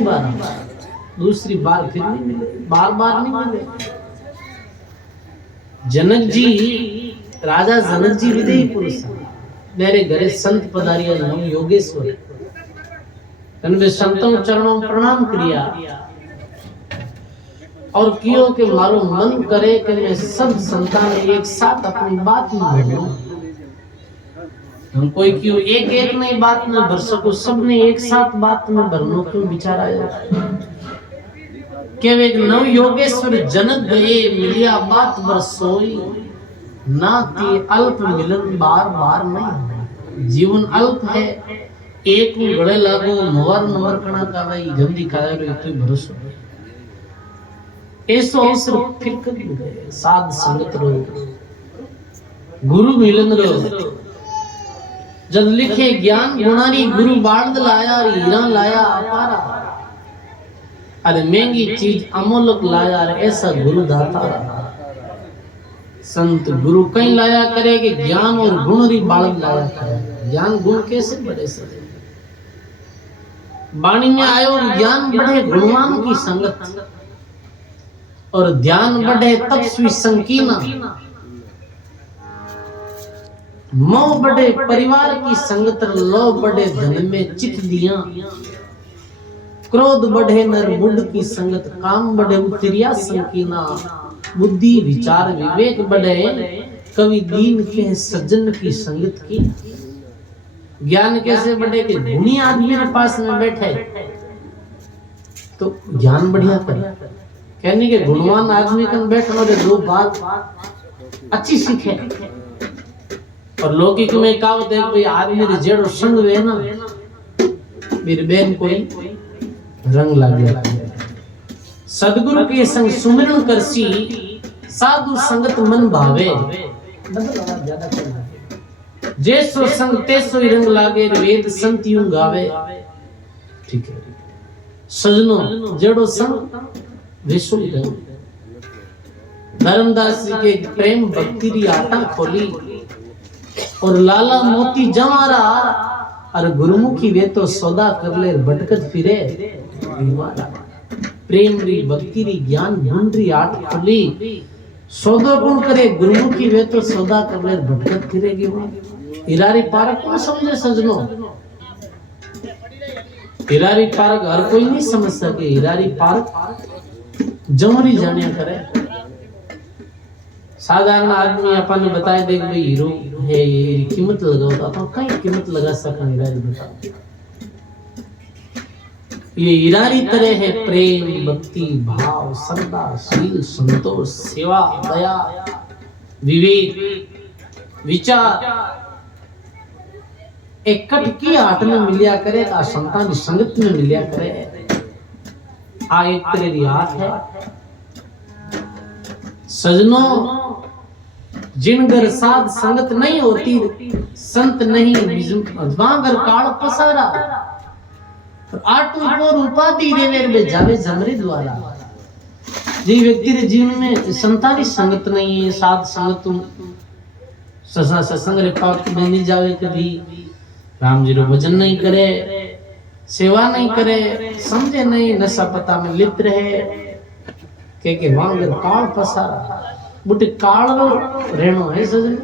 दूसरी बार फिर नहीं मिले, बार बार नहीं मिले। जनक जी, राजा जनक जी विदेही पुरुष मेरे घरे संत पधारिया नाम योगेश्वर कन्वे संतों चरणों प्रणाम किया और कियो के मारो मन करे कि मैं सब संतान एक साथ अपनी बात में भरूं। हम कोई क्यों एक एक नई बात में भर सको, सबने एक साथ बात में भरनो क्यों विचार आया। के वे नव योगेश्वर जनक गए मिलिया बात बरसोई, ना ती अल्प मिलन बार बार नहीं। जीवन अल्प है, एक गड़े लागो नवर नवर कणा का भाई जल्दी काया रो तो भरोसा ऐसो अवसर फिर कभी गए। साध संगत रो गुरु मिलन रो जब लिखे ज्ञान गुणारी गुरु बाढ़ लाया और हीरा लाया अपारा, अरे महंगी चीज अमोलक लाया और ऐसा गुरु दाता। संत गुरु कहीं लाया करे कि ज्ञान और गुण री बाढ़ लाया करे। ज्ञान गुण कैसे बढ़े सके, वाणी में आयो ज्ञान बढ़े गुणवान की संगत और ध्यान बढ़े तपस्वी संकीना। मोह बढ़े परिवार की संगत, लो बढ़े धन में चित दिया। क्रोध बढ़े नर बुढ़ की संगत, काम बढ़े उतरिया संकीना। बुद्धि विचार विवेक बढ़े कवि दीन के सज्जन की संगत की। ज्ञान कैसे बढ़े कि गुणी आदमी के पास में बैठे तो ज्ञान बढ़िया करे। कहने के गुणवान आदमी कन बैठो रे दो बात अच्छी सीखे। और लौकिक में कहावत है भाई आदमी रे जेड़ो संग वे ना मेरी बहन कोई रंग लग गया। सदगुरु के संग सुमिरन करसी, साधु संगत मन भावे। जैसो संग तैसो ही रंग लागे, वेद संत यूं गावे। ठीक है सजनो, जेड़ो संग वैसो ही रंग। धर्मदास जी के प्रेम भक्ति री आटा खोली और लाला मोती जमारा, और गुरुमुखी वे तो सौदा कर ले भटकत फिरे बीमारा। प्रेम री भक्ति री ज्ञान गुण री आट खुली, सौदा गुण करे गुरुमुखी वे तो सौदा कर ले भटकत फिरेगी। हिरारी पारक कौन समझे सजनो, हिरारी पारक हर कोई नहीं समझ सके। हिरारी पारक जमरी जानिया करे। साधारण आदमी अपन ने बताए देख भाई हीरो है ये कीमत लगाओ तो अपन कहीं कीमत लगा सकते। हिरारी बताओ ये हिरारी तरह है प्रेम भक्ति भाव श्रद्धा शील संतोष सेवा दया विवेक विचार एक कटकी आठ में मिलिया करे, आ संतान संगत में मिलिया करे। आ एक तरह री आठ है सजनो। जिनगर साध संगत नहीं होती संत नहीं वांगर काल पसारा। आटू को उपाधि देवे में जावे जमरे द्वारा। जी व्यक्ति रे जीवन में संतानी संगत नहीं है, साध संगत सत्संग रे पाप में नहीं जावे, कभी राम जी रो भजन नहीं करे, सेवा नहीं करे, समझे नहीं, नशा पता में लिप्त रहे के वांगर काल पसारा। बुटे काल रहनो है सजन।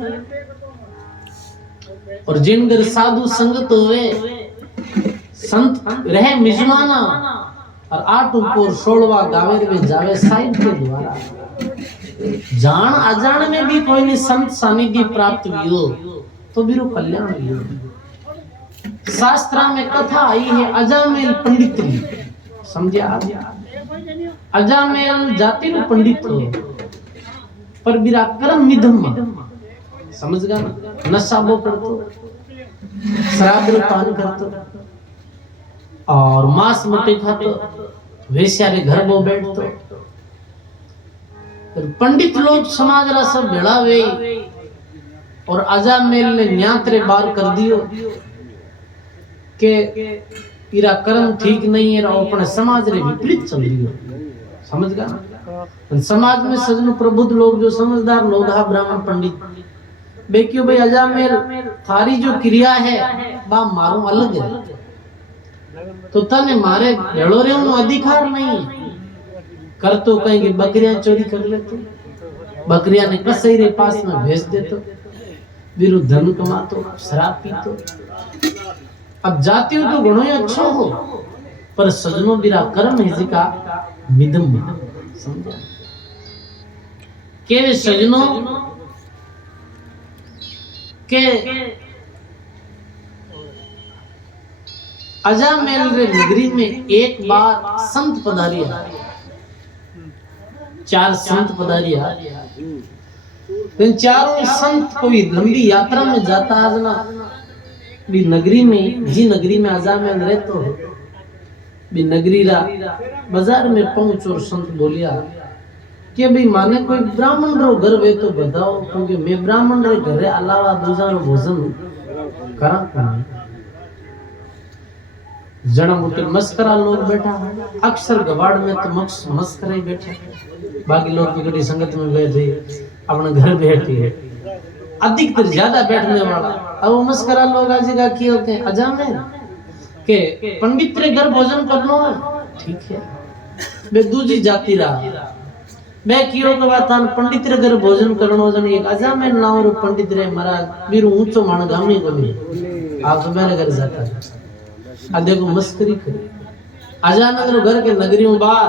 और जिनगर साधु संगत होवे संत रहे मिजमाना, और आठ ऊपर 16वां गावे में जावे साहिब के द्वारा। जान अजान में भी कोई ने संत सानिध्य प्राप्त हुई तो बिरो कल्याण हुई। शास्त्रा में कथा आई है अजामेल पंडित री, समझिया अजामेल जाति में पंडित हो पर बिरा कर्म निधम समझ गया। नशा वो करतो, शराब रो पान करतो और मांस मटे खातो, वेश्या रे घर वो बैठतो। पंडित लोग समाज रा सब भेड़ावे और अजामेल ने न्यात्रे बार कर दियो के इरा कर्म ठीक नहीं है और अपने समाज रे विपरीत चल दियो। समझ गया। समाज में सजन प्रबुद्ध लोग जो समझदार लोग है ब्राह्मण पंडित भाई अजामेल थारी जो क्रिया है बा मारो अलग है। तो तने मारे भेड़ो रेवनो अधिकार नहीं कर तो कहेंगे बकरियां चोरी कर ले तो बकरियां ने कसाई रे पास में भेज दे तो वीरू धन कमा तो शराब पी तो अब जाती हो तो गुणो ही अच्छा हो पर सजनो बिरा कर्म है जिका विदम समझा के वे सजनों के अजामेल रे नगरी में एक बार संत पधारिया 4 संत पधारिया इन चारों संत कोई लंबी यात्रा में जाता आज ना भी नगरी में जी नगरी में अजामेल रहते हो भी नगरी रा बाजार में पहुंच और संत बोलिया कि भाई माने कोई ब्राह्मण रो घर वे तो बताओ क्योंकि मैं ब्राह्मण रे घरे अलावा दूसरा रो भोजन करा कोनी जन्म उठे मस्करा लोग बैठा अक्सर गवाड़ में तो मस्करा ही बैठे बाकी लोग बिगड़ी संगत में बैठे अपने घर बैठे है अधिकतर ज्यादा बैठने वाला अब वो मस्करा लोग आज का किए होते हैं अजामे के पंडित रे घर भोजन करनो है ठीक है बे दूजी जाति रहा मैं कियो तो बातान पंडित रे घर भोजन करनो जन एक अजामे नाम रो पंडित रे महाराज वीर ऊंचो मान गामी कोनी आप तो मेरे घर जाता है आ देखो मस्करी करे अजानंद रो घर के नगरी में बाहर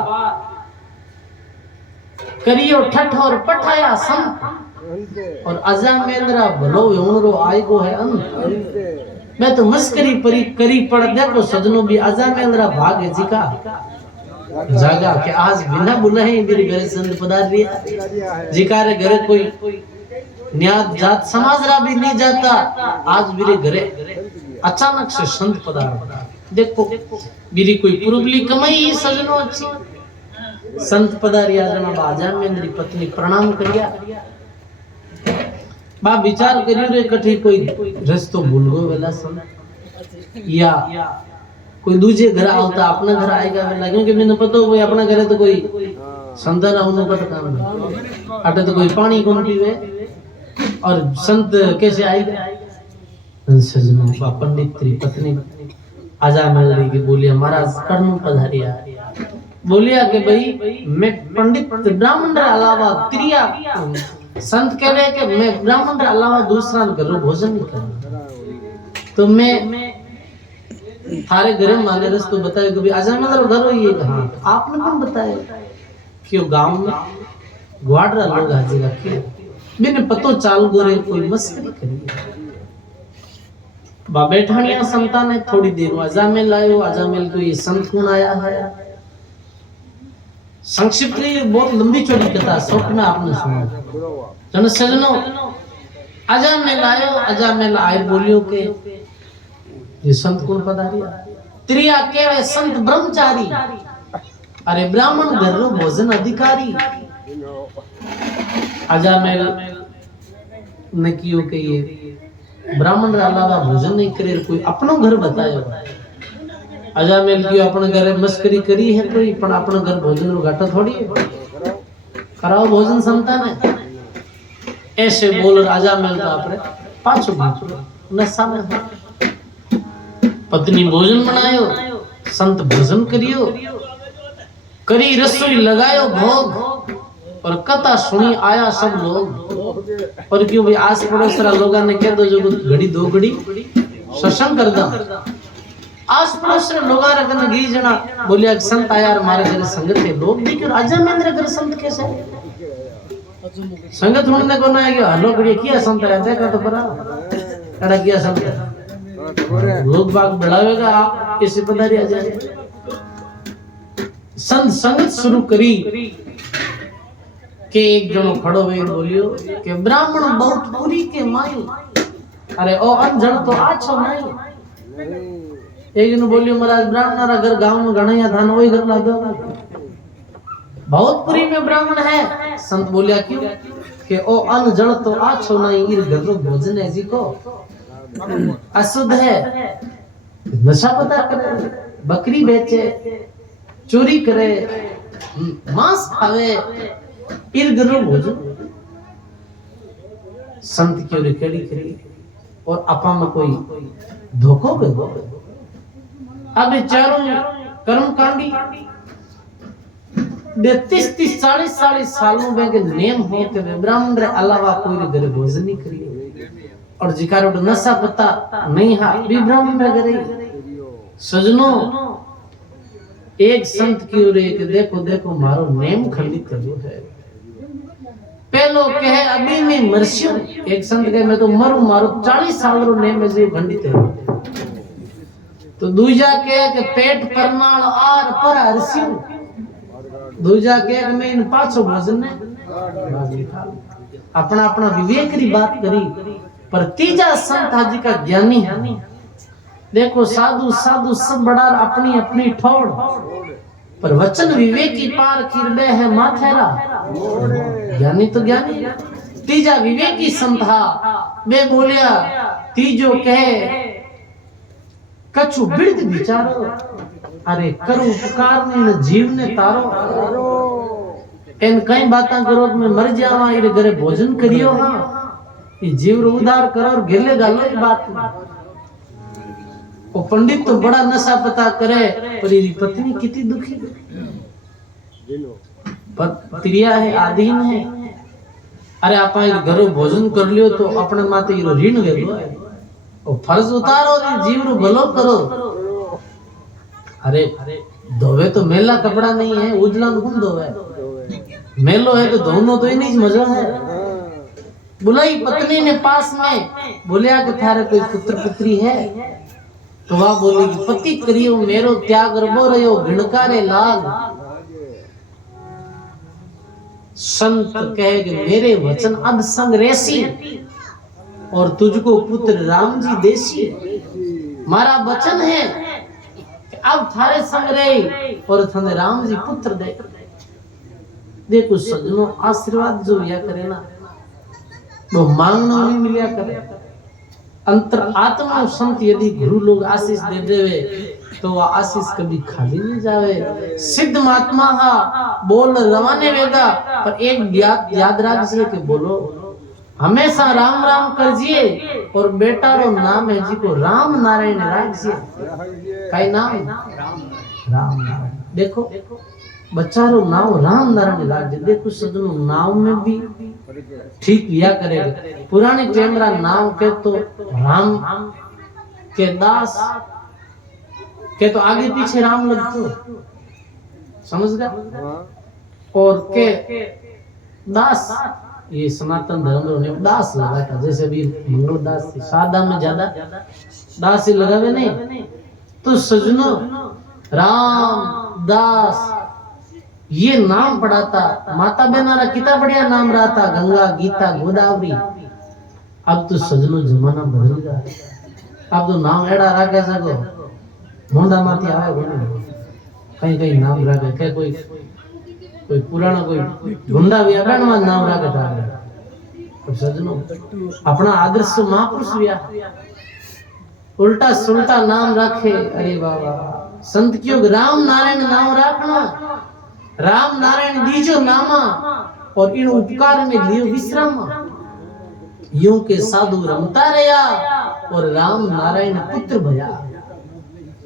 करियो ठठ और पठाया संत और अजामेंद्रा भलो योनरो आएगो है अंत मैं तो मस्करी परी करी पड़ देखो सजनो भी अजामेंद्रा भाग है जिका जागा के आज बिना बुलाए मेरे घर संत पधार लिया जिकारे घरे कोई न्यात जात समाज रा भी नहीं जाता आज मेरे घरे अचानक से संत पधार देखो मेरी कोई पुरबली कमाई ही सजनो अच्छी संत पधारिया जना बाजा में मेरी पत्नी प्रणाम करिया बा विचार करियो रे कठी कोई रस्तो भूल गयो वेला संत या कोई दूजे घर आवता अपना घर आएगा वेला क्योंकि मैंने पता हो अपना घरे तो कोई संतान आउनो कट काम नहीं अटे तो कोई पानी कौन पीवे और संत कैसे आएगा सजनो बा पंडित तेरी पत्नी आजा मिल रही की बोलिया महाराज कर्म पधारिया बोलिया कि भाई मैं पंडित ब्राह्मण रे अलावा त्रिया संत कहवे कि मैं ब्राह्मण रे अलावा दूसरा घर भोजन नहीं करना तो मैं थारे घर माने रस्तो बताए कि भाई आजा मिल रो घर ये कहां आपने कौन बताया क्यों गांव में ग्वाडरा लोग हाजिर रखे मैंने पतो चाल गोरे कोई मस्करी करी बा बैठानिया संतान है थोड़ी देर अजामेल आयो अजामेल को ये संत कौन आया है संक्षिप्त बहुत लंबी चौड़ी कथा शौक में आपने सुना जन सजनो अजामेल आयो अजामेल आए बोलियो के ये संत कौन पधारिया त्रिया केवे संत ब्रह्मचारी अरे ब्राह्मण घर रो भोजन अधिकारी अजामेल ने कियो के ये ब्राह्मण रे अलावा भोजन नहीं करे कोई अपनो घर बतायो अजामेल की अपने घर मस्करी करी है कोई पण अपने घर भोजन रो घाटा थोड़ी है कराओ भोजन संतान है ऐसे बोल अजामेल का आपरे पाछो बीचो नशा में पत्नी भोजन बनायो संत भोजन करियो करी रसोई लगायो भोग और कथा सुनी आया सब लोग और क्यों भाई आस पड़ोस रा लोगा ने कह दो जो घड़ी 2 घड़ी सत्संग कर दा आस पड़ोस रे लोगा रे कने गी जना बोलिया संत आया मारे घर संगत है लोग भी क्यों आजा मेरे घर संत कैसे संगत होने को ना गया हलो घड़ी किया संत आया देखा तो बड़ा कड़ा किया संत लोग बाग बढ़ावेगा आप कैसे पधारी आ जाए संत संगत शुरू करी के एक जनो खड़ो वे बोलियो कि ब्राह्मण बहुत पूरी के माई अरे ओ अनजन तो आछो नहीं एक जनो बोलियो महाराज ब्राह्मण रा घर गांव में गणैया धान वही घर ला दो बहुत पूरी में ब्राह्मण है संत बोलिया क्यों कि ओ अनजन तो आछो नहीं इर घर रो भोजन है जी को अशुद्ध है नशा पता करे बकरी बेचे चोरी करे मांस खावे इर्गरो भोजन संत की रेकड़ी करी और आपा में कोई धोखो के दो अब चारों कर्मकांडी 30-40 सालों में के नेम हो के ब्राह्मण रे अलावा कोई रे घरे भोजन नहीं करियो और जिकारो नशा पता नहीं हा भी ब्राह्मण रे घरे सजनो एक संत की ओर एक देखो देखो मारो नेम खंडित करो है पहलो कहे अभी मैं मरस्यू एक संत कहे मैं तो मरू मारो 40 साल रो नेम में से खंडित है तो दूजा कहे कि पेट परमाण आर पर हरस्यू दूजा कहे कि मैं इन पाछो भोजन ने अपना अपना विवेक री बात करी पर तीजा संत हाजी का ज्ञानी है देखो साधु साधु सब बड़ा अपनी अपनी ठोड़ पर वचन विवेकी पार किरबे है माथेरा ज्ञानी तो ज्ञानी तीजा विवेकी संत हा बे बोलिया तीजो कहे कछु बिरद विचारो अरे करो उपकार ने जीव ने तारो इन कई बातें करो मैं मर जावा इरे घरे भोजन करियो हां ये जीव रो उद्धार करो और गेले गालो ये बात वो पंडित तो बड़ा नशा पता करे पर ये पत्नी कितनी दुखी पत्रिया है आधीन है अरे आप घरों भोजन कर लियो तो अपने माते ये ऋण ले दो और फर्ज उतारो और जीव रो भलो करो अरे धोवे तो मेला कपड़ा नहीं है उजला कौन धोवे मेलो है तो दोनों तो ही नहीं मजा है बुलाई पत्नी ने पास में बोलिया कि थारे कोई पुत्र पुत्री है तो वह बोली कि पति करियो मेरो त्याग रबो रहो भिणकारे लाग संत कहे कि मेरे वचन अब संग रेसी और तुझको पुत्र राम जी देसी मारा वचन है कि अब थारे संग रहे और थाने राम जी पुत्र दे देखो सजनों आशीर्वाद जो या करे ना वो मांगना नहीं मिलिया करे अंतर आत्मा संत यदि गुरु लोग आशीष दे देवे तो वह आशीष कभी खाली नहीं जावे सिद्ध महात्मा हा बोल रवाने वेगा पर एक याद रखिए कि बोलो हमेशा राम राम करजिए और बेटा रो नाम है जी को राम नारायण राखिए काई नाम राम नारायण देखो बच्चा रो नाम राम नारायण राखिए देखो सजनो नाम में भी ठीक किया करेगा पुराने कैमरा नाम के तो राम के दास के तो आगे पीछे राम लगतो समझ गया और के दास ये सनातन धर्म ने दास लगा था जैसे भी मंगल दास सादा में ज्यादा दास ही लगावे नहीं तो सजनो राम दास ये नाम पड़ा था माता बेनारा कितना बढ़िया नाम रहा था गंगा गीता गोदावरी अब तो सजनो जमाना बदल गया अब तो नाम एड़ा रखे सको मोंडा माती आवे कहीं कहीं नाम रखे के कोई पुराना कोई गुंडा भी आवे ना नाम रखे था और सजनो अपना आदर्श महापुरुष भी उल्टा सुल्टा नाम रखे अरे बाबा संत क्यों राम नारायण नाम रखना राम नारायण दीजो नामा और इन उपकार में लियो विश्राम यूं के साधु रमता रहा और राम नारायण पुत्र भया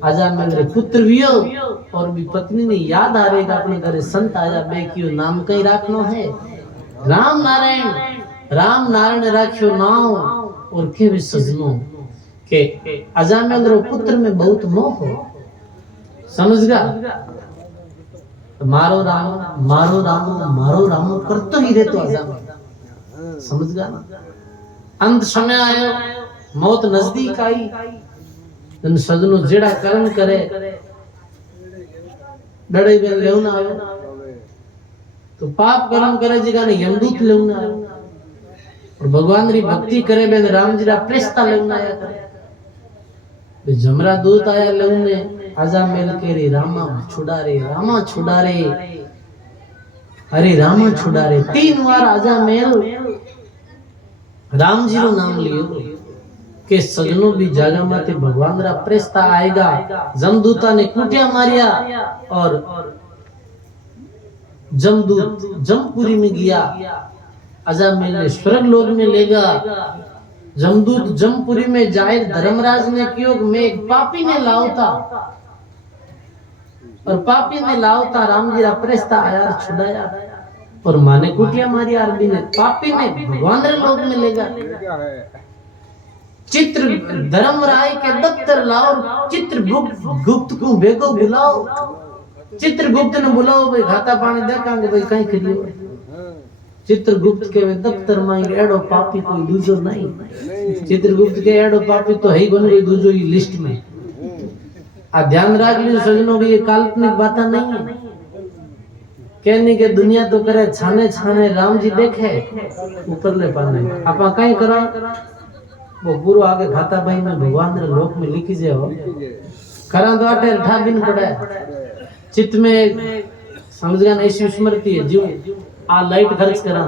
आजा मेरे पुत्र वियो और भी पत्नी ने याद आ रहेगा अपने घरे संत आजा बे क्यों नाम कहीं रखनो है राम नारायण राखियो नाम और के भी सजनो के आजा मेरे पुत्र में बहुत मोह हो समझ गया मारो राम करतो ही रहतो आजा समझ गया ना अंत समय आयो मौत नजदीक आई जन सजनो जेड़ा कर्म करे डड़े बेन लेवना आयो तो पाप कर्म करे जिगा ने यमदूत लेवना आयो और भगवान री भक्ति करे बेन राम जी रा प्रेस्ता लेवना आया करे जमरा दूत आया लेवने आजा मेल के रे रामा छुड़ा रे अरे रामा छुड़ा रे 3 बार आजा मेल राम जी रो नाम लियो के सजनों भी जागा माते भगवान रा प्रेस्ता आएगा जमदूता ने कुटिया मारिया और जमदूत जमपुरी में गया आजा मेल ने स्वर्ग लोक में लेगा जमदूत जमपुरी में जाहिर धर्मराज ने कियो मैं एक पापी ने लाओ था और पापी ने लावता राम जी रा प्रेस्ता आया छुड़ाया और माने कुटिया मारी आरबी ने पापी ने भगवान रे लोक में लेगा चित्र धर्मराय के दफ्तर लाओ चित्रगुप्त को बेगो बुलाओ चित्रगुप्त ने बुलाओ भाई खाता पानी देखांगे भाई कहीं करियो चित्रगुप्त के दफ्तर में एडो पापी कोई दूजो नहीं चित्रगुप्त के एडो पापी तो है ही बन गई दूजो ही लिस्ट में आ ध्यान रख लीजिए सजनों ये काल्पनिक बातें नहीं है कहने के दुनिया तो करे छाने छाने राम जी देखे ऊपर ले पाने आपा कहीं करा वो पूरा आगे खाता भाई में भगवान रे लोक में लिखी जे हो करा तो आटे ठा बिन पड़ा चित्त में समझ गया ऐसी स्मृति है जीव आ लाइट खर्च करा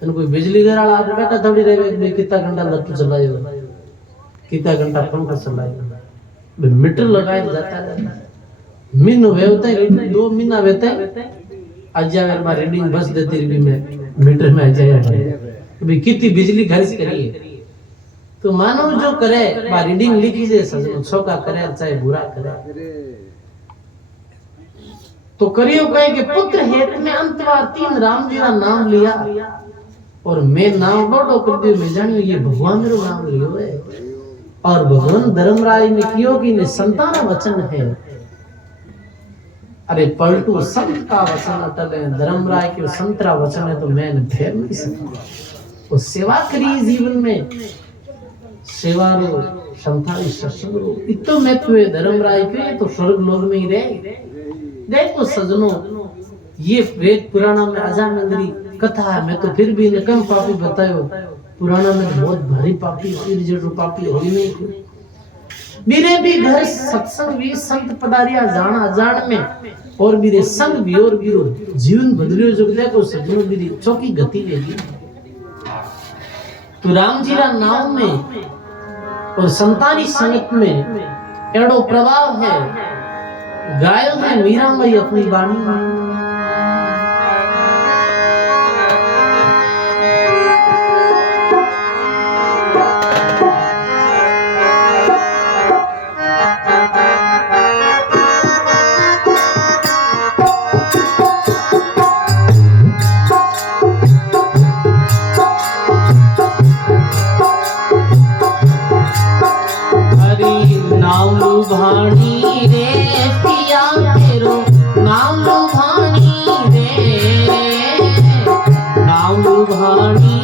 तन कोई बिजली घर वाला आज बैठा थोड़ी रहे कितना घंटा लट्टू चलायो कितना घंटा पंखा चलायो मीटर लगाए जाता है मीनू वेवता है 2 महीना वेता है आज जाकर मां रीडिंग बस देती रही मैं मीटर में आ जाए भाई कितनी बिजली खर्च करिए तो मानव जो करे मां रीडिंग लिखी जे छोका करे चाहे बुरा करे तो करियो कहे कि पुत्र हेत में अंतवार 3 राम जी का नाम लिया और मैं नाम बड़ो कर दियो मैं जानियो ये भगवान रो नाम लियो है और भगवान धर्मराय ने कियो कि ने संतान वचन है अरे पलटू संत का वचन अटल है धर्मराय के संतरा वचन है तो मैं फेर नहीं सकता वो सेवा करी जीवन में सेवा रो संतानी सत्संग रो इतो महत्व है धर्मराय के तो स्वर्ग लोक में ही रहे देखो सजनों ये वेद पुराना में अजामिंद्री कथा है मैं तो फिर भी ने कम पापी बतायो पुराना में बहुत भारी पापी फिर जो पापी होई नहीं मेरे भी घर सत्संग भी संत पधारिया जाना जान में और मेरे संग भी और वीरो जीवन बदलियो जो देखो सजनों मेरी चौकी गति लेगी तो राम जी रा नाम में और संतानी संगत में एड़ो प्रभाव है गायो है मीरा मई अपनी वाणी में भाणी रे पिया तेरो नाम लो भाणी रे नाम लो भाणी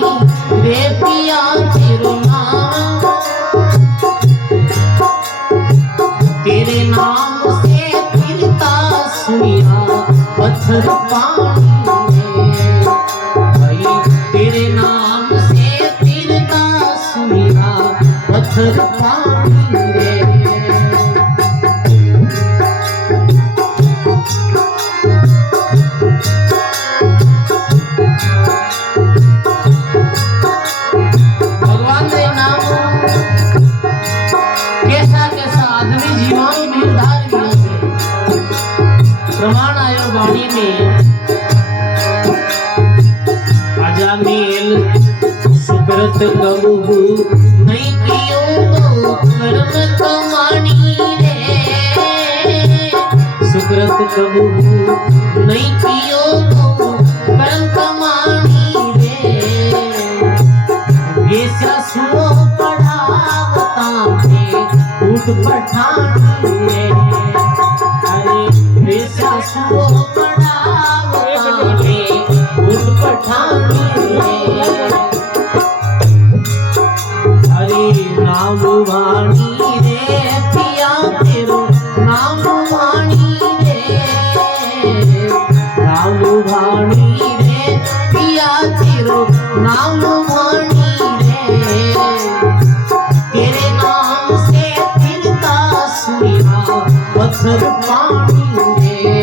रे पिया तेरो नाम तेरे नाम से फिरता सुनिया पत्थर पानी रे भाई तेरे नाम से फिरता सुनिया पत्थर पानी रे प्रमाण आयो वाणी में आजा मेल सुकृत कबहू नहीं कियो तो कर्म कमानी रे सुकृत कबहू नहीं कियो तो कर्म कमानी रे वेश्या सुनो पढ़ावता थे उठ पठानी रे वेश्या सुनो पढ़ावता थे उठ पठानी रे हरे नाम वाणी रे पिया तेरो नाम वाणी रे नाम वाणी रे पिया तेरो नाम वाणी रे तेरे नाम से फिरता सुनिया पत्थर पानी रे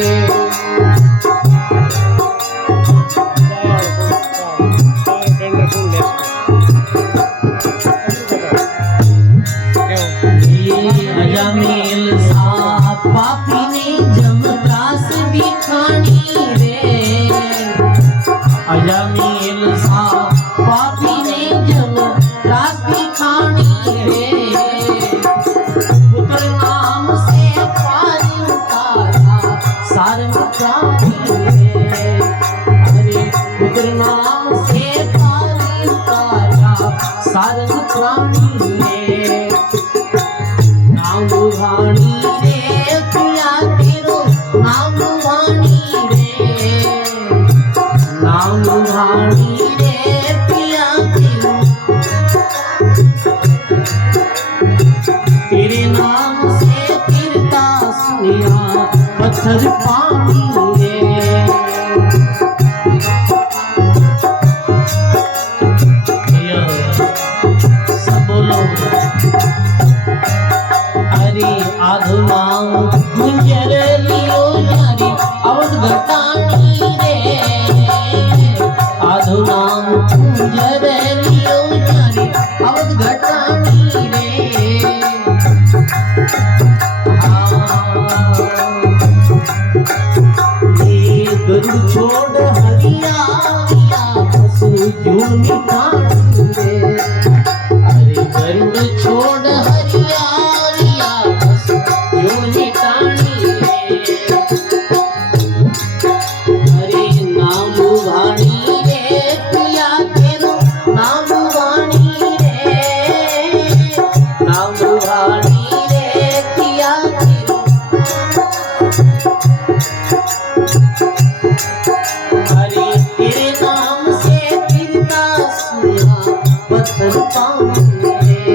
सारंग प्राणी रे, अरे रुद्र नाम से पार उतारा सारंग प्राणी रे। नाम वाणी रे पिया तेरो नाम वाणी रे, नाम वाणी रे पिया तेरो, तेरे नाम से फिरता सुनिया पत्थर पानी रे। सब बोलो हरि आधुना गुंजर लियो यारी अवध घटानी रे, आधुना गुंजर लियो यारी अवध घटानी रे। गरुड़ छोड़ हरिया पशु जून मिटानी रे, अरे गरुड़ छोड़ हरिया पशु जून मिटानी रे। अरे नाम वाणी रे पिया तेरो नाम वाणी रे, नाम वाणी रे पिया तेरो, हरे तेरे नाम से फिरता सुनिया पत्थर पानी रे।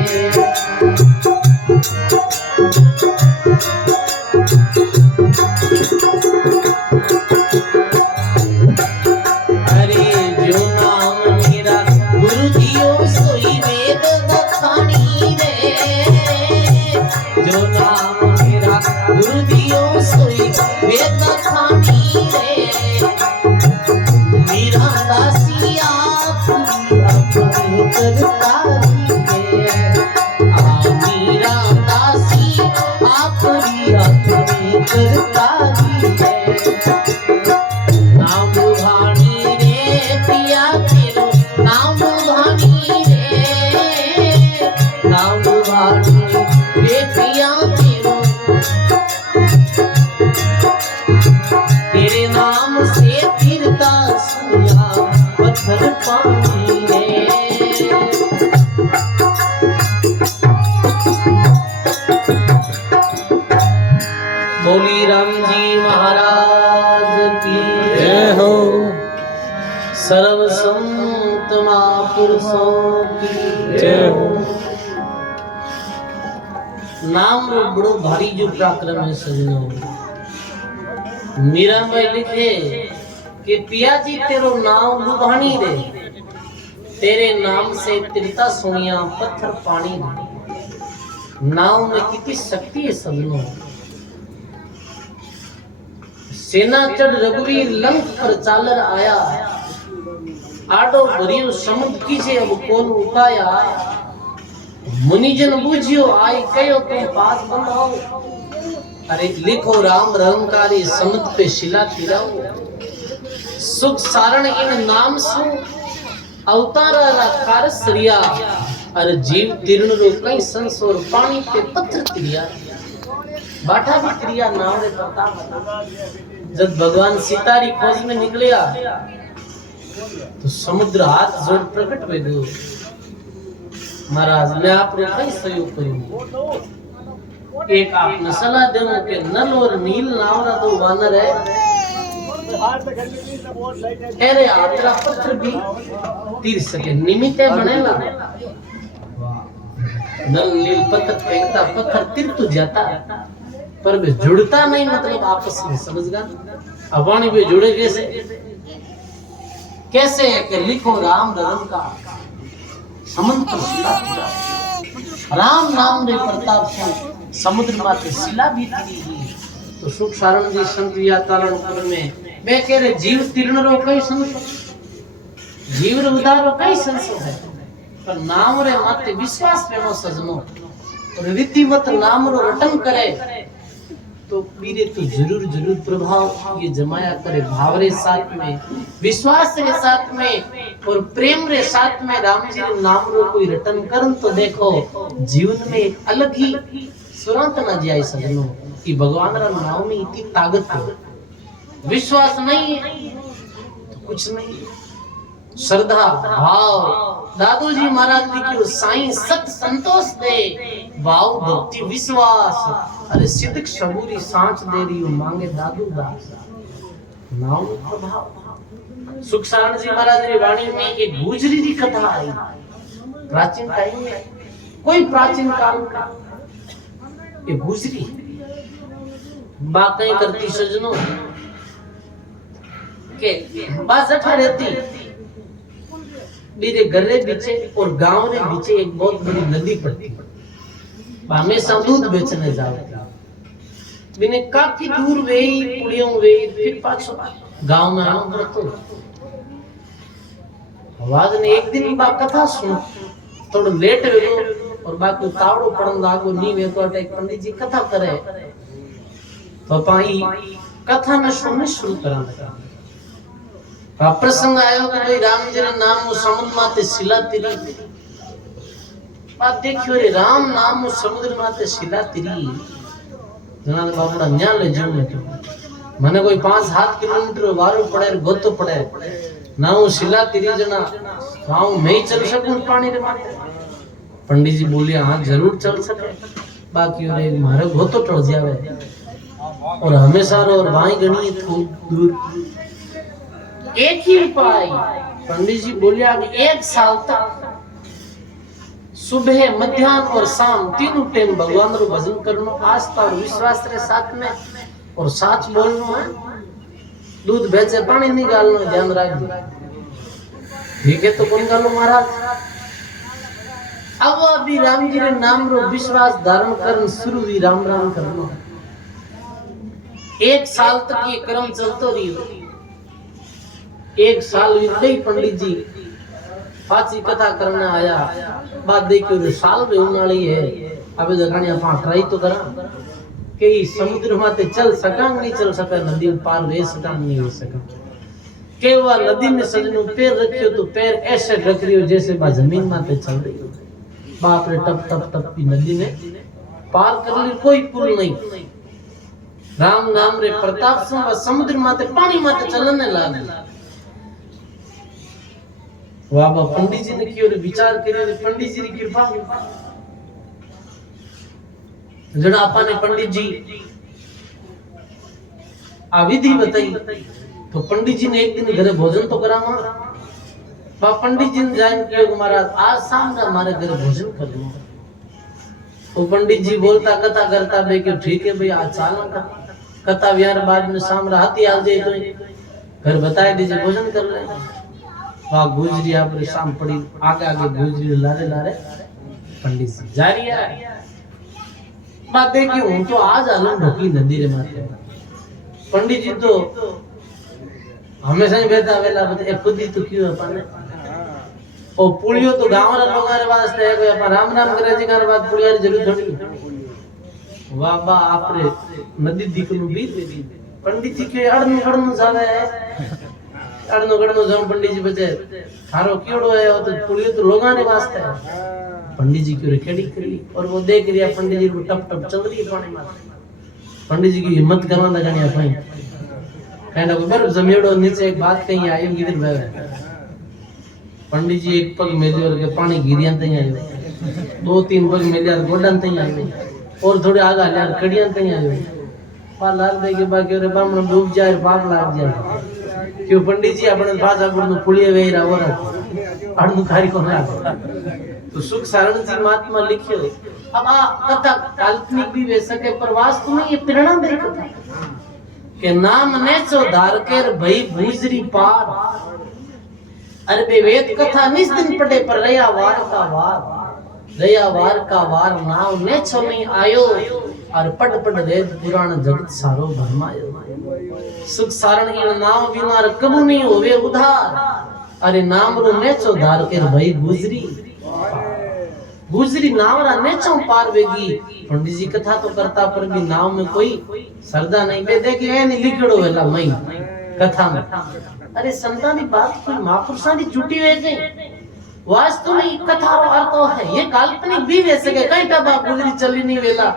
हरे जो नाम मेरा गुरु दियो सोई वेद बखानी रे, जो नाम मेरा गुरु दियो सोई वेद बखानी रे। मेरा दासी आपकी अपनी करतारी है, मेरा दासी आपकी अपनी करतारी है। नाम वाणी रे पिया तेरो नाम वाणी रे, नाम वाणी रे पिया तेरो, तेरे नाम से फिरता सुनिया पत्थर पानी रे। बोली राम जी महाराज की जय हो, सर्व संत महापुरुषों की जय हो। नाम बड़ो भारी जो पराक्रम है सजनों। मीरा में लिखे कि पिया जी तेरो नाम लुभानी रे, तेरे नाम से तिरता सुनिया पत्थर पानी रे। नाम में कितनी शक्ति है सजनों। सेना चढ़ रघुवीर लंक पर चालर आया, आडो भरियो समुद्र कीजे अब कौन उपाया। मुनिजन बूझियो आई कयो तुम पास बनाओ, अरे लिखो राम रंकारी समुद्र पे शिला गिराओ। सुख सारण इन नाम सु अवतारा राकार सरिया, अरे जीव तीर्ण रो कई संसोर पानी पे पत्थर तिरिया। बाठा भी तिरिया नाम रे प्रताप। जब भगवान सीता री खोज में निकलिया तो समुद्र हाथ जोड़ प्रकट हुए गयो, महाराज मैं आप रो कई सहयोग करूं। एक आपने सलाह देवो के नल और नील नावरा दो वानर है, अरे आतरा पत्थर भी तीर सके निमित्ते बनेला। नल नील पत्थर फेंकता, पत्थर तीर तो जाता पर वे जुड़ता नहीं, मतलब आपस में समझ गया। अबाणी वे जुड़े कैसे है कि लिखो राम रतन का समुद्र पर शिला गिरा। राम नाम रे प्रताप से समुद्र माथे शिला भी गिरी। तो सुख सारण जी संत या तारणपुर में मैं कह रहे जीव तीर्ण रो कई संसो, जीव रो उदार रो कई संसो है, पर नाम रे माथे विश्वास पेनो सजनो और रीतिवत नाम रो रटन करे तो पीरे तो जरूर जरूर प्रभाव ये जमाया करे। भाव रे साथ में, विश्वास रे साथ में और प्रेम रे साथ में राम जी रे नाम रो कोई रटन करन तो देखो जीवन में एक अलग ही सुरंत न जाए सजनो कि भगवान रा नाम में इतनी ताकत है। विश्वास नहीं है तो कुछ नहीं। श्रद्धा भाव दादू जी महाराज लिखियो साईं सत संतोष दे भाव भक्ति विश्वास अरे सिद्ध सबूरी सांच दे रही मांगे दादू दास नाम प्रभाव। सुख सारण जी महाराज की वाणी में एक गुजरी की कथा आई प्राचीन टाइम में कोई प्राचीन काल का ये गुजरी बातें करती सजनों के बस अठा रहती मेरे घरे बीचे और गांव रे बीचे एक बहुत बड़ी नदी पड़ती हमेशा दूध बेचने जाओ बिने काफी दूर वेई पुड़ियों वेई फिर पाछो गांव में आऊं तो आवाज ने एक दिन बा कथा सुन थोड़ा लेट वेगो और बाकी तावड़ो पड़न लागो नी वे तो एक पंडित जी कथा करे तो पाई कथा न सुनने शुरू करा लगा प्रसंग आयो कि भाई राम जी नाम वो समुद्र माते शिला तिरी बात देखियो रे राम नाम वो समुद्र माते शिला तिरी जना बाबड़ा न्या ले जीव में मने कोई 5-7 किलोमीटर वारो पड़े गोतो पड़े ना वो शिला तिरी जना गांव में ही चल सकूं पानी रे माते पंडित जी बोले हां जरूर चल सके बाकी रे मारे गोतो टल जावे और हमेशा और भाई गणी दूर एक ही उपाय पंडित जी बोलिया कि 1 साल तक सुबह मध्याह्न और शाम तीनों टाइम भगवान रो भजन करनो आस्था और विश्वास रे साथ में और सच बोलनो है दूध बेचे पानी निकालनो ध्यान रखो ठीक है तो कौन गालो महाराज अब अभी राम जी रे नाम रो विश्वास धारण करन शुरू भी राम राम करनो 1 साल तक ये क्रम चलतो रहियो 1 साल गई पंडित जी पाची कथा करने आया बात देखियो रे साल भी उनाली है अबे जगणी अपन ट्राई तो करा के समुद्र माते चल सका नहीं चल सका नदी पार वे सका नहीं हो सका के वो नदी में सजनो पैर रखियो तो पैर ऐसे रख रियो जैसे बा जमीन माते चल रही हो बाप रे टप टप टप की नदी ने पार कर ली कोई पुल नहीं राम नाम रे प्रताप से समुद्र माते पानी माते चलने लगा बाबा पंडित जी ने कियो रे विचार करियो रे पंडित जी की कृपा जड़ा आपा ने पंडित जी विधि बताई तो पंडित जी ने एक दिन घरे भोजन तो करावा बा पंडित जी ने जान कियो महाराज आज शाम का हमारे घरे भोजन करनो वो पंडित जी बोलता कथा करता बे कि ठीक है भाई आज चालना का कथा व्यार बाद में शाम रात आ जाए तो घर बताए दीजिए भोजन कर ले वहां गुजरी आप शाम पड़ी आगे आगे गुजरी लारे लारे पंडित जी जा रही है बात देखी हूं तो आज आलम ढोकी नदी रे माथे पंडित जी तो हमेशा ही बैठा वेला बते खुद ही तो क्यों अपन ओ पुलियो तो गांव रे लोग रे वास्ते है कोई अपन राम राम करे जी कर बात पुलिया री जरूर थोड़ी वाह बा आपरे नदी दिखनु बीत पंडित जी के अड़नु अड़नु जावे अड़नो गड़नो जम पंडित जी बचे थारो कीड़ो है तो पुलियो तो लोगा ने वास्ते है पंडित जी की रेखेड़ी करी और वो देख रिया पंडित जी को टप टप चल रही है पानी में पंडित जी की हिम्मत करना लगानी अपनी कहना को बर्फ जमेड़ो नीचे एक बात कहीं आई गिर बैठे पंडित जी एक पग मेले और के पानी गिरियां तई आयो 2-3 पग मेले और गोडन तई आयो और थोड़े आगा यार कड़ियां तई आयो पा लाल दे के बाकी रे बामण डूब जाए पाप लाग जाए क्यों पंडित जी अपने भाषा गुरु पुलिये वेरा और अड़नु खारी को ना तो सुख सारण जी महात्मा लिखियो अब आ कथा काल्पनिक भी वे सके पर वास्तव में ये प्रेरणा दे कथा के नाम ने चो धार कर भई गुजरी पार अरे बे वेद कथा निस दिन पढ़े पर रया वार का वार नाम ने छो नहीं आयो और पट पट वेद पुराण जगत सारो भरमायो सुख सारण इन नाम बिना कबू नहीं होवे उधार अरे नाम रो नेचो धार कर भई गुजरी नावरा नेचो पार वेगी पंडित जी कथा तो करता पर भी नाव में कोई सरदा नहीं बे देखी है नहीं लिखड़ो वेला मई कथा में अरे संता दी बात कोई महापुरुषां दी छुट्टी वे गई वास्तविक कथा अर्थ है ये काल्पनिक भी वे सके कई टबा गुजरी चली नहीं वेला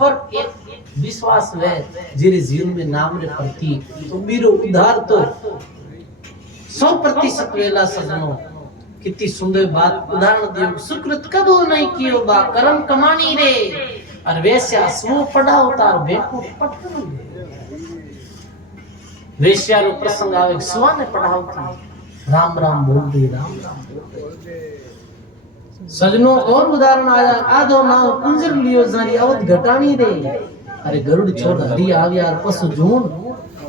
पर एक विश्वास वे जिरे जीवन में नाम रे प्रति तो मेरो उद्धार तो 100% वेला सजनो कितनी सुंदर बात उदाहरण दियो सुकृत कबो नहीं कियो बा कर्म कमानी रे और वैसे स्व पढ़ा उतार बेकूफ पटकन वेश्या रो प्रसंग आवे सुवा ने पढ़ावती राम राम बोलती राम राम सजनो और उदाहरण आया आधो नाव कुंजर लियो जारी अवध घटानी रे अरे गरुड़ छोड़ हरी आव्यार पशु जून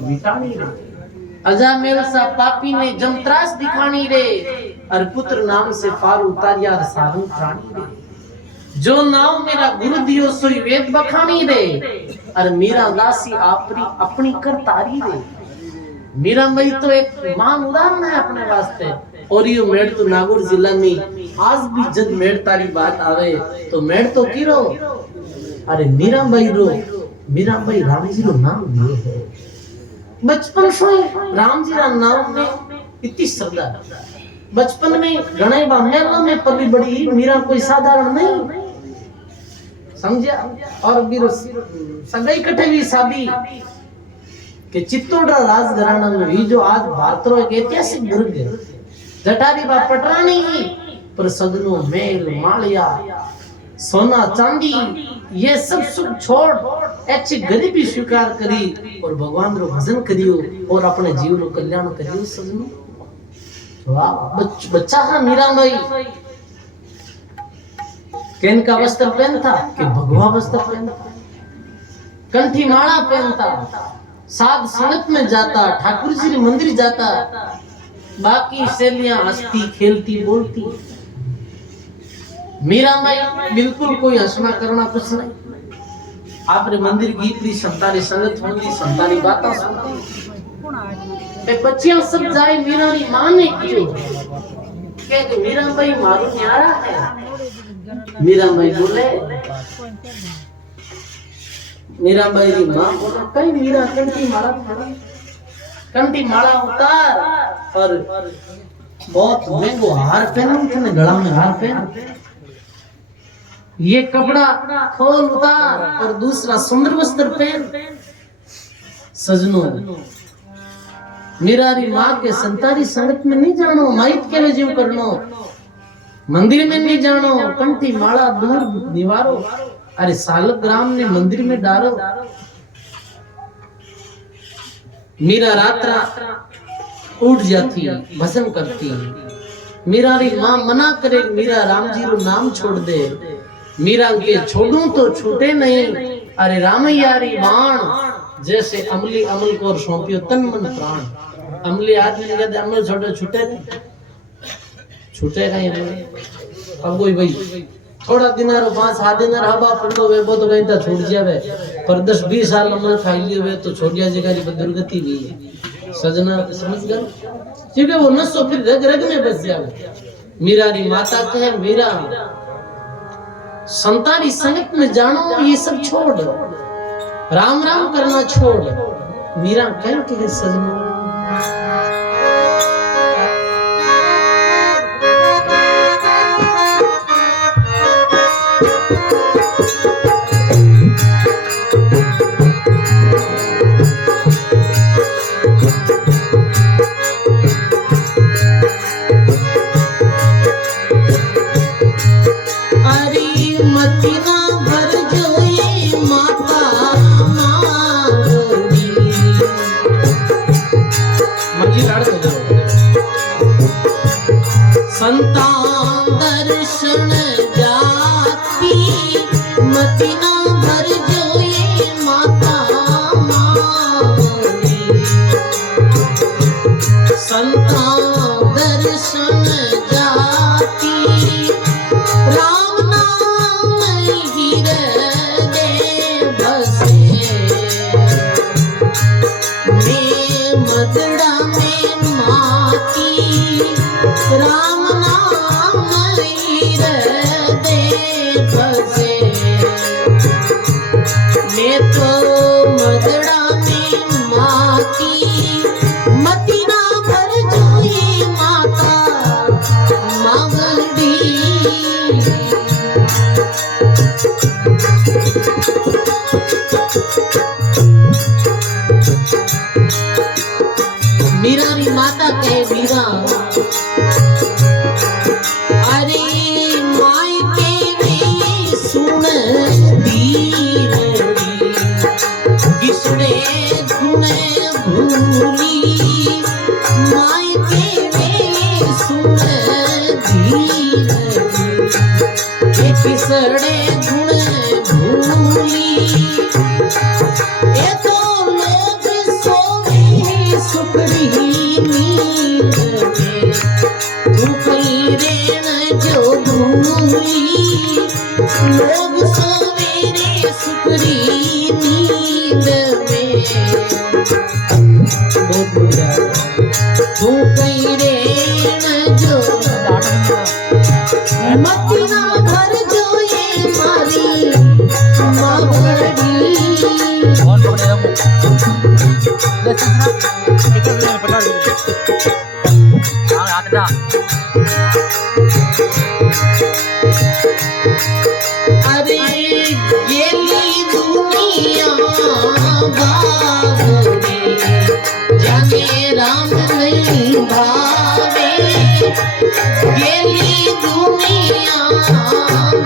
मिटानी रे अजामेल सा पापी ने जमत्रास दिखानी रे और पुत्र नाम से पार उतारिया साधु प्राणी रे जो नाव मेरा गुरु दियो सोई वेद बखानी रे और मेरा दासी आपरी अपनी कर तारी रे मीरा भाई तो एक मान उदाहरण है अपने वास्ते और ये मेड़ तो नागौर जिला में आज भी जब मेड़ तारी बात आवे तो मेड़ तो की रो अरे मीरा भाई राम जी रो नाम दिए है बचपन से राम जी रा नाम में इतनी श्रद्धा बचपन में घणे बा मेला में पली बड़ी मीरा कोई साधारण नहीं समझा और बीरो सगाई कटे भी शादी के चित्तौड़ राजघराना में ही जो आज भारत रो एक ऐतिहासिक दुर्ग है जटारी बा पटरानी पर सदनो मेल मालिया सोना चांदी ये सब सुख छोड़ अच्छी गरीबी स्वीकार करी और भगवान रो भजन करियो और अपने जीव रो कल्याण करियो सजनो वाह बच्चा है मीरा भाई केन का वस्त्र पहनता कि भगवा वस्त्र पहनता कंठी माला पहनता साध संगत में जाता ठाकुर जी के मंदिर जाता बाकी सहेलियां हंसती खेलती बोलती मीरा माई बिल्कुल कोई हंसना करना कुछ नहीं आपने मंदिर गीतरी संतानी संगत होती संतानी बातें सुनती पे बच्चियां सब जाए मीरा री मां ने क्यों के मीरा भाई मारू न्यारा है मीरा भाई बोले मीरा भाई री मां बोले कई मीरा कंठी माला उतार और बहुत महंगो हार पहनो तूने गला में हार पहन ये कपड़ा खोल उतार और दूसरा सुंदर वस्त्र पहन सजनो मीरा री मां के संतारी संगत में नहीं जानो माइट के जीव करनो मंदिर में नहीं जानो कंठी माला दूर निवारो अरे सालक ग्राम ने मंदिर में डालो मीरा रात उठ जाती भजन करती मीरा री मां मना करे मीरा राम जी रो नाम छोड़ दे मीरा के छोड़ू तो छूटे नहीं अरे रामैया री बाण जैसे अमली अमल को सौंपियो तन मन प्राण अमली आदमी ने कहते अमल छोड़े छूटेगा ही नहीं अब कोई भाई थोड़ा दिनार 5-7 दिनार हवा पड़ो वे वो तो कहीं तक छूट जावे पर 10-20 साल अमल खाई लिए वे तो छोड़िया जगह की दुर्गति भी है सजना समझ गए क्योंकि वो नसो फिर रग रग में बस जावे मीरा री माता कहे मीरा संतानी संगत में जानो ये सब छोड़ राम राम करना छोड़ मीरा कह के सजनो संतान दर्शन जाती मति ना भर जो ये माता मांगी संतान दर्शन जाती राम नाम हृदय बसे मैं मदड़ा में माती राम नाम हृदय बसे मैं तो मदड़ा में माती मति ना भर जोई मीरा री माता कहे मीरा अरे माई के वे सुन दीन किसने गुण भूली माई के वे सुन दीन किसने गुण भूली ये तो लोग सोवे सुखड़ी नींद में तू कहीं रेण जो भूली लोग सोवे रे सुखड़ी नींद में तू कहीं रेण जो मती ना भर जो ये मारी मावड़ी कौन पकड़ेगा अरे गेली दुनिया बाबरे जाने राम नहीं भावे गेली दुनिया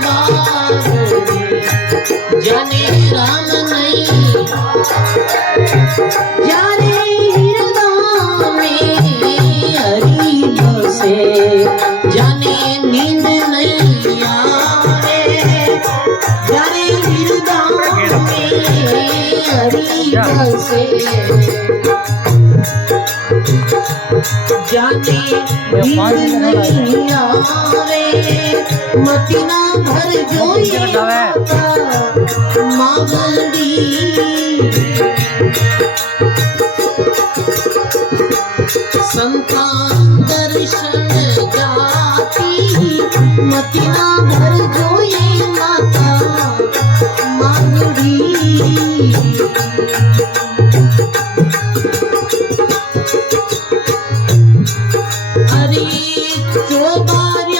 बाबरे जाने राम नहीं जाने हृदय में हरि बसे जाने नींद नहीं आवे जाने हृदय में हरि बसे जाने नींद नहीं आवे मती ना भर जो ये मावड़ी संतान दर्शन जाती मती ना भर जो ये माता मावड़ी अरे चोबारी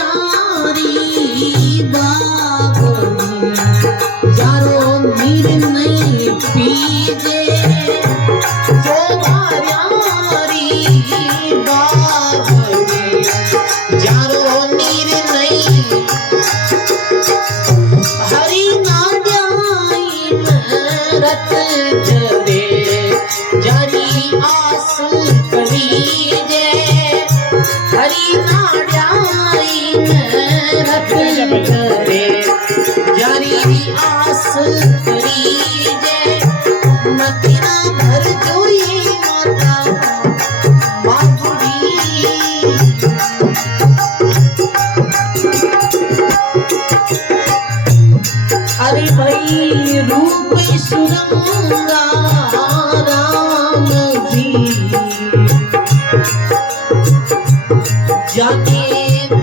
बाबरी जारो नीर नहीं पीजे चोबारी बाबरी जारो नीर नहीं हरि ना जाई रत जरे जरी आस करी जे हरि नारायण रख करे जारी आस करी जे मती ना भर जोई माता मागुड़ी अरे भाई रूप सुरंगा राम जी जाके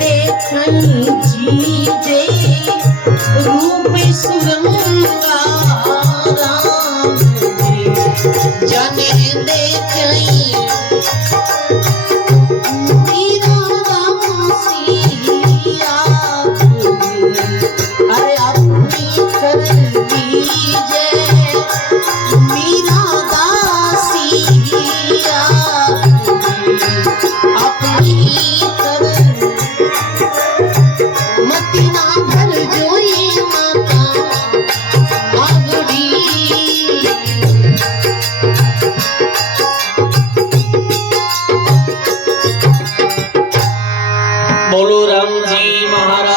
देखई जीजे रूप सुरंगा राम जी जाने देखई मीरा दासिया अरे अपनी कर लीजे मीरा दासिया अपनी कर मती ना भर जोई माता मावड़ी बोलो राम जी महाराज